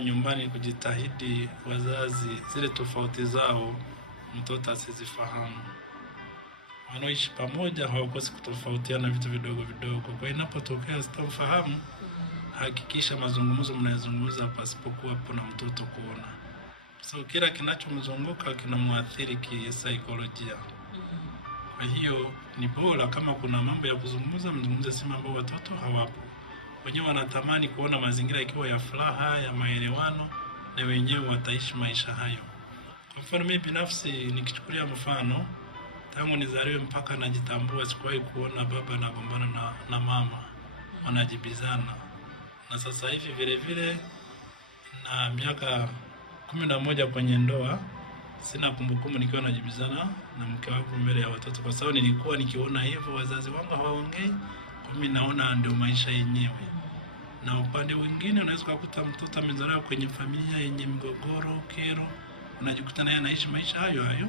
nyumbani kujitahidi wazazi zile tofauti zao mtoto asizifahamu. Wanaoishi pamoja hawakosi kutofautiana vitu vidogo vidogo. Kwa hiyo inapotokea sitamfahamu, hakikisha mazungumzo mnayozungumza pasipokuwa na mtoto kuona. So kila kinachomzunguka kinamwathiri kisaikolojia. Kwa hiyo ni bora kama kuna mambo ya kuzungumza, mzungumze, si mambo watoto hawapo. Wenyewe wanatamani kuona mazingira yakiwa ya furaha, ya maelewano, na wenyewe wataishi maisha hayo. Kwa mfano mimi binafsi nikichukulia mfano, tangu nizaliwe mpaka najitambua sikuwahi kuona baba anagombana na mama wanajibizana. Na sasa hivi vile vile na miaka 11 kwenye ndoa, sina kumbukumbu nikiwa najibizana na mke wangu mbele ya watoto, kwa sababu nilikuwa nikiona hivyo wazazi wangu hawaongei, kwa mimi naona ndio maisha yenyewe. Na upande mwingine unaweza kukuta mtoto amezaliwa kwenye familia yenye mgogoro, kero, unajikuta naye anaishi maisha hayo hayo,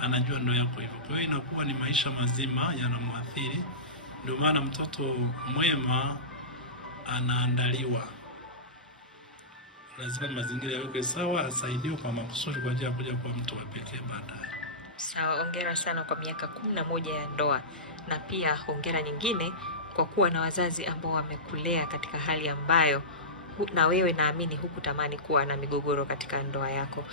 anajua ndio yako hivyo. Kwa hiyo inakuwa ni maisha mazima yanamwathiri. Ndio maana mtoto mwema anaandaliwa, lazima mazingira yawekwe sawa, asaidiwe kwa makusudi kwa ajili ya kuja kuwa mtu wa pekee baadaye. Sawa, hongera sana kwa miaka 11 ya ndoa, na pia hongera nyingine kwa kuwa na wazazi ambao wamekulea katika hali ambayo na wewe naamini hukutamani kuwa na migogoro katika ndoa yako.